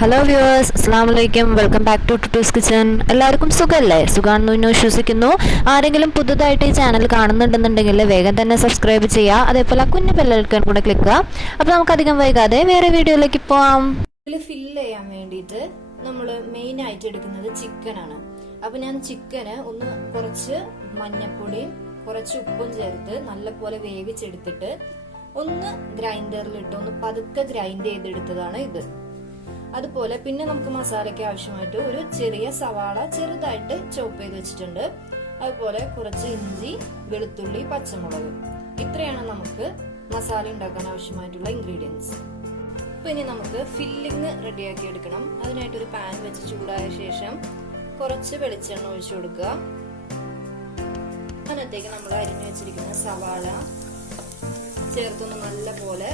Hello viewers, അസ്സലാമു അലൈക്കും. Welcome back to Tuttu's kitchen. എല്ലാവർക്കും സുഖമല്ലേ? സുഖാണെന്ന് വിശ്വസിക്കുന്നു. ആരെങ്കിലും പുതുതായിട്ട് ഈ ചാനൽ കാണുന്നുണ്ടെന്നുണ്ടെങ്കിൽ വേഗം തന്നെ സബ്സ്ക്രൈബ് ചെയ്യുക. അതേപോലെ ആ കുഞ്ഞു ബെല്ലൈക്കൺ കൂടെ ക്ലിക്ക് ചെയ്യുക. അപ്പോൾ നമുക്ക് അധികം വൈകാതെ വേറെ വീഡിയോയിലേക്ക് പോവാം. ഇതിൽ ഫില്ല് ചെയ്യാൻ വേണ്ടിയിട്ട് നമ്മൾ മെയിൻ ആയിട്ട് എടുക്കുന്നത് ചിക്കനാണ്. അപ്പോൾ ഞാൻ ചിക്കന് ഒന്ന് കുറച്ച് മഞ്ഞപ്പൊടിയും കുറച്ച് ഉപ്പും ചേർത്ത് നല്ലപോലെ വേവിച്ചെടുത്തിട്ട് ഒന്ന് ഗ്രൈൻഡറിലിട്ട് ഒന്ന് പതുക്കെ ഗ്രൈൻഡ് ചെയ്തെടുത്തതാണ് ഇത്. അതുപോലെ പിന്നെ നമുക്ക് മസാലയ്ക്ക് ആവശ്യമായിട്ട് ഒരു ചെറിയ സവാള ചെറുതായിട്ട് ചോപ്പ് ചെയ്ത് വെച്ചിട്ടുണ്ട്. അതുപോലെ കുറച്ച് ഇഞ്ചി, വെളുത്തുള്ളി, പച്ചമുളക്. ഇത്രയാണ് നമുക്ക് മസാല ഉണ്ടാക്കാൻ ആവശ്യമായിട്ടുള്ള ഇൻഗ്രീഡിയൻസ്. അപ്പൊ ഇനി നമുക്ക് ഫില്ലിങ് റെഡിയാക്കി എടുക്കണം. അതിനായിട്ട് ഒരു പാൻ വെച്ച് ചൂടായ ശേഷം കുറച്ച് വെളിച്ചെണ്ണ ഒഴിച്ചു കൊടുക്കുക. അതിനകത്തേക്ക് നമ്മൾ അരിഞ്ഞു വെച്ചിരിക്കുന്ന സവാള ചേർത്തൊന്ന് നല്ല പോലെ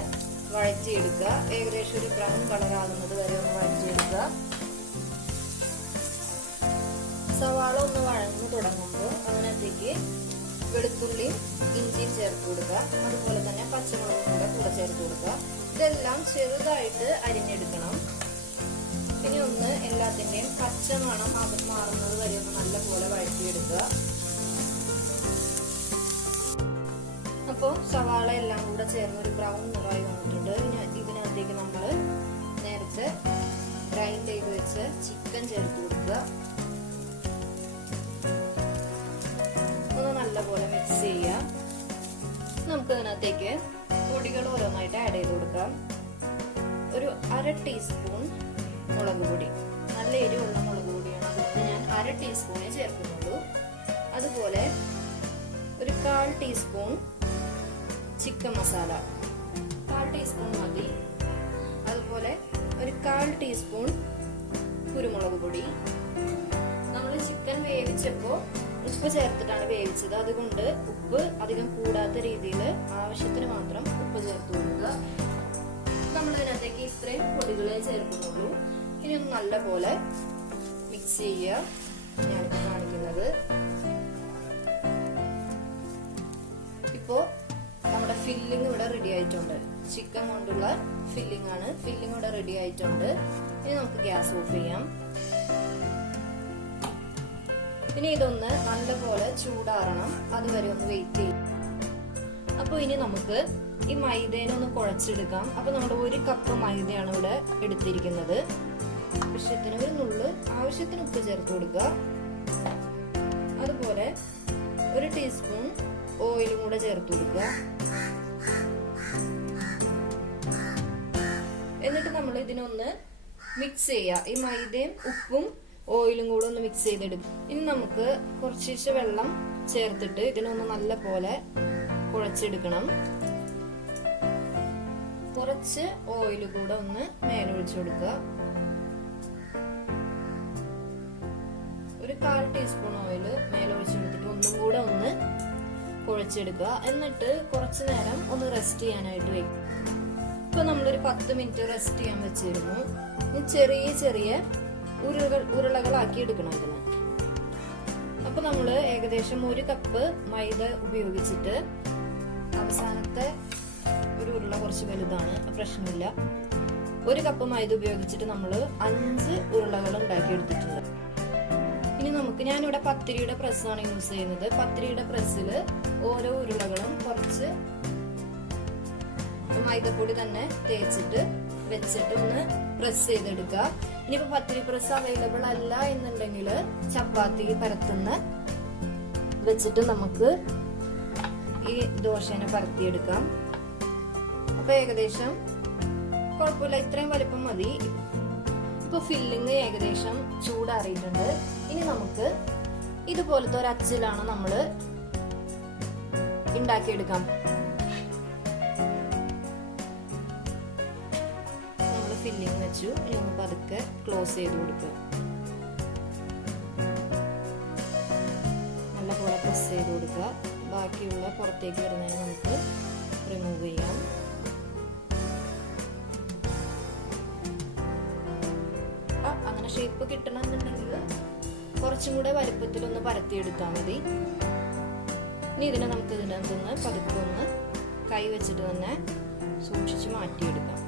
വഴറ്റിയെടുക്കുക. ഏകദേശം ഒരു ബ്രൗൺ കളർ ആകുന്നത് വരെ ഒന്ന് വഴറ്റിയെടുക്കുക. സവാള ഒന്ന് വഴന്നു തുടങ്ങുമ്പോൾ അതിനകത്തേക്ക് വെളുത്തുള്ളിയും ഇഞ്ചിയും ചേർത്ത് കൊടുക്കുക. അതുപോലെ തന്നെ പച്ചമുളകും കൂടെ ചേർത്ത് കൊടുക്കുക. ഇതെല്ലാം ചെറുതായിട്ട് അരിഞ്ഞെടുക്കണം. ഇനി ഒന്ന് എല്ലാത്തിന്റെയും പച്ചമണം മാറുന്നത് വരെ ഒന്ന് നല്ല പോലെ വഴറ്റിയെടുക്കുക. അപ്പോൾ സവാള എല്ലാം കൂടെ ചേർന്ന് ഒരു ബ്രൗൺ നിറമായി വന്നിട്ടുണ്ട്. ഇതിനകത്തേക്ക് നമ്മൾ നേരത്തെ ഗ്രൈൻഡ് ചെയ്ത് വെച്ച് ചിക്കൻ ചേർത്ത് കൊടുക്കുക. ഒന്ന് നല്ലപോലെ മിക്സ് ചെയ്യുക. നമുക്ക് ഇതിനകത്തേക്ക് പൊടികൾ ഓരോന്നായിട്ട് ആഡ് ചെയ്ത് കൊടുക്കാം. ഒരു 1/2 ടീസ്പൂൺ മുളക് പൊടി, നല്ല എരിവുള്ള മുളക് പൊടിയാണ്, അതുകൊണ്ട് ഞാൻ 1/2 ടീസ്പൂണേ ചേർക്കുന്നുള്ളൂ. അതുപോലെ ഒരു 1/4 ടീസ്പൂൺ ചിക്കൻ മസാല, 1/4 ടീസ്പൂൺ മതി. അതുപോലെ ഒരു 1/4 ടീസ്പൂൺ കുരുമുളക് പൊടി. നമ്മൾ ചിക്കൻ വേവിച്ചപ്പോൾ ഉപ്പ് ചേർത്തിട്ടാണ് വേവിച്ചത്, അതുകൊണ്ട് ഉപ്പ് അധികം കൂടാത്ത രീതിയിൽ ആവശ്യത്തിന് മാത്രം ഉപ്പ് ചേർത്ത് കൊടുക്കുക. നമ്മൾ ഇതിനകത്തേക്ക് ഇത്രയും പൊടികളെ ചേർക്കുന്നുള്ളൂ. ഇനി ഒന്ന് നല്ല പോലെ മിക്സ് ചെയ്യുക. ഞാനിപ്പോൾ കാണിക്കുന്നത് ഇപ്പോ നമ്മുടെ ഫില്ലിംഗ് ഇവിടെ റെഡി ആയിട്ടുണ്ട്. ചിക്കൻ കൊണ്ടുള്ള ഫില്ലിംഗ് ആണ്. ഫില്ലിംഗ് ഇവിടെ റെഡി ആയിട്ടുണ്ട്. ഇനി നമുക്ക് ഗ്യാസ് ഓഫ് ചെയ്യാം. ഇനി ഇതൊന്ന് നല്ലപോലെ ചൂടാറണം, അതുവരെ ഒന്ന് വെയിറ്റ് ചെയ്യും. അപ്പൊ ഇനി നമുക്ക് ഈ മൈദേനെ ഒന്ന് കുഴച്ചെടുക്കാം. അപ്പൊ നമ്മൾ 1 കപ്പ് മൈദയാണ് ഇവിടെ എടുത്തിരിക്കുന്നത്. ആവശ്യത്തിന് ഒരു നുള്ള് ആവശ്യത്തിന് ഉപ്പ് ചേർത്ത് കൊടുക്കുക. അതുപോലെ 1 ടീസ്പൂൺ ഓയിലും കൂടെ ചേർത്ത് കൊടുക്കുക. എന്നിട്ട് നമ്മൾ ഇതിനൊന്ന് മിക്സ് ചെയ്യുക. ഈ മൈദയും ഉപ്പും ഓയിലും കൂടെ ഒന്ന് മിക്സ് ചെയ്തെടുക്കും. ഇനി നമുക്ക് കുറച്ച് വെള്ളം ചേർത്തിട്ട് ഇതിനൊന്ന് നല്ല പോലെ കുഴച്ചെടുക്കണം. കുറച്ച് ഓയിൽ കൂടെ ഒന്ന് മേലൊഴിച്ചു കൊടുക്കുക. ഒരു 1/4 ടീസ്പൂൺ ഓയിൽ മേലൊഴിച്ചെടുത്തിട്ട് ഒന്നും കൂടെ ഒന്ന് കുഴച്ചെടുക്കുക. എന്നിട്ട് കുറച്ചു നേരം ഒന്ന് റെസ്റ്റ് ചെയ്യാനായിട്ട് വെക്കും. ഇപ്പൊ നമ്മളൊരു 10 മിനിറ്റ് റെസ്റ്റ് ചെയ്യാൻ വെച്ചിരുന്നു. ചെറിയ ചെറിയ ഉരുളകളാക്കി എടുക്കണം ഇതിന്. അപ്പൊ നമ്മള് ഏകദേശം 1 കപ്പ് മൈദ ഉപയോഗിച്ചിട്ട്, അവസാനത്തെ ഒരു ഉരുള കുറച്ച് വലുതാണ്, പ്രശ്നമില്ല. 1 കപ്പ് മൈദ ഉപയോഗിച്ചിട്ട് നമ്മള് 5 ഉരുളകൾ ഉണ്ടാക്കി എടുത്തിട്ടുണ്ട്. ഇനി നമുക്ക്, ഞാനിവിടെ പത്തിരിയുടെ പ്രസ്സാണ് യൂസ് ചെയ്യുന്നത്. പത്തിരിയുടെ പ്രസ്സില് ഓരോ ഉരുളകളും കുറച്ച് മൈദപ്പൊടി തന്നെ തേച്ചിട്ട് വെച്ചിട്ട് ഒന്ന് പ്രസ് ചെയ്തെടുക്കുക. ഇനിയിപ്പോ പത്തിരി പ്രസ് അവൈലബിൾ അല്ല എന്നുണ്ടെങ്കിൽ ചപ്പാത്തി പരത്തുന്ന വെച്ചിട്ട് നമുക്ക് ഈ ദോശനെ പരത്തിയെടുക്കാം. അപ്പൊ ഏകദേശം കുഴപ്പമില്ല, ഇത്രയും വലിപ്പം മതി. ഇപ്പൊ ഫില്ലിങ് ഏകദേശം ചൂടാറിയിട്ടുണ്ട്. ഇനി നമുക്ക് ഇതുപോലത്തെ ഒരു അച്ചിലാണ് നമ്മള് ഉണ്ടാക്കിയെടുക്കാം. നമ്മള് ഫില്ലിങ് വെച്ചു. ഇനി ഒന്ന് പതുക്കെ ക്ലോസ് ചെയ്ത് കൊടുക്കുക. നല്ലപോലെ പ്രസ് ചെയ്ത് കൊടുക്കുക. ബാക്കിയുള്ള പുറത്തേക്ക് വരുന്നതിന് നമുക്ക് റിമൂവ് ചെയ്യാം. അങ്ങനെ ഷേപ്പ് കിട്ടണമെന്നുണ്ടെങ്കിൽ കുറച്ചും കൂടെ വലുപ്പത്തിലൊന്ന് പരത്തിയെടുത്താൽ മതി. ഇനി ഇതിനെ നമുക്ക് ഇതിനകത്തുനിന്ന് പതുക്കെ ഒന്ന് കൈ വെച്ചിട്ട് തന്നെ സൂക്ഷിച്ച് മാറ്റിയെടുക്കാം.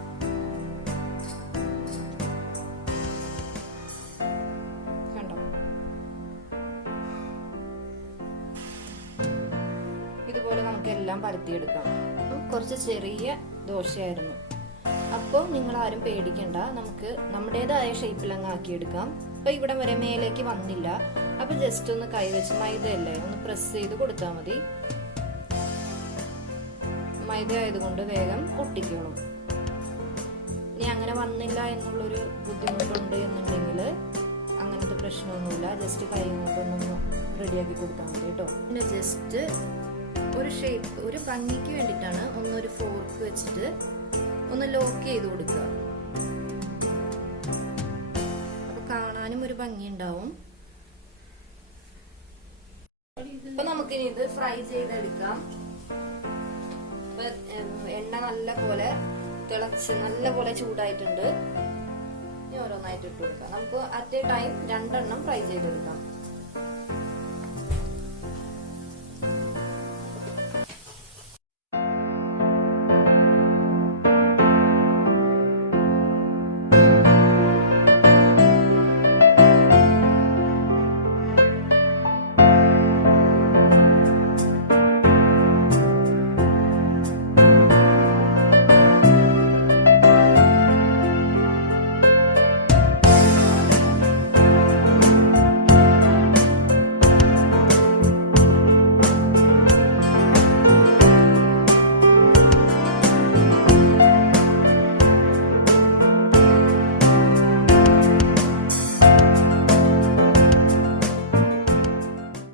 ഇതേപോലെ നമുക്ക് എല്ലാം പരത്തിയെടുക്കാം. കുറച്ച് ചെറിയ ദോശയായിരുന്നു. അപ്പോൾ നിങ്ങൾ ആരും പേടിക്കണ്ട, നമുക്ക് നമ്മുടേതായ ഷേപ്പിൽ അങ്ങ് ആക്കിയെടുക്കാം. അപ്പൊ ഇവിടെ വരെ മേലേക്ക് വന്നില്ല. അപ്പൊ ജസ്റ്റ് ഒന്ന് കൈവച്ച് മൈദയല്ലേ ഒന്ന് പ്രസ് ചെയ്ത് കൊടുത്താൽ മതി. മൈദ ആയതുകൊണ്ട് വേഗം ഒട്ടിക്കോളും. ഇനി അങ്ങനെ വന്നില്ല എന്നുള്ളൊരു ബുദ്ധിമുട്ടുണ്ട് എന്നുണ്ടെങ്കിൽ അങ്ങനത്തെ പ്രശ്നമൊന്നുമില്ല, ജസ്റ്റ് കൈ കൊണ്ടൊന്നും റെഡിയാക്കി കൊടുത്താൽ മതി കേട്ടോ. പിന്നെ ജസ്റ്റ് ഒരു ഷേപ്പ്, ഒരു ഭംഗിക്ക് വേണ്ടിയിട്ടാണ് ഒന്നൊരു ഫോർക്ക് വെച്ചിട്ട് ഒന്ന് ലോക്ക് ചെയ്ത് കൊടുക്കുക. അപ്പൊ കാണാനും ഒരു ഭംഗി ഉണ്ടാവും. അപ്പൊ നമുക്കിനി ഇത് ഫ്രൈ ചെയ്തെടുക്കാം. എണ്ണ നല്ല പോലെ തിളച്ച് നല്ല പോലെ ചൂടായിട്ടുണ്ട്. ഇനി ഓരോന്നായിട്ട് ഇട്ട് കൊടുക്കാം. നമുക്ക് അറ്റ് എ ടൈം 2 ഫ്രൈ ചെയ്തെടുക്കാം.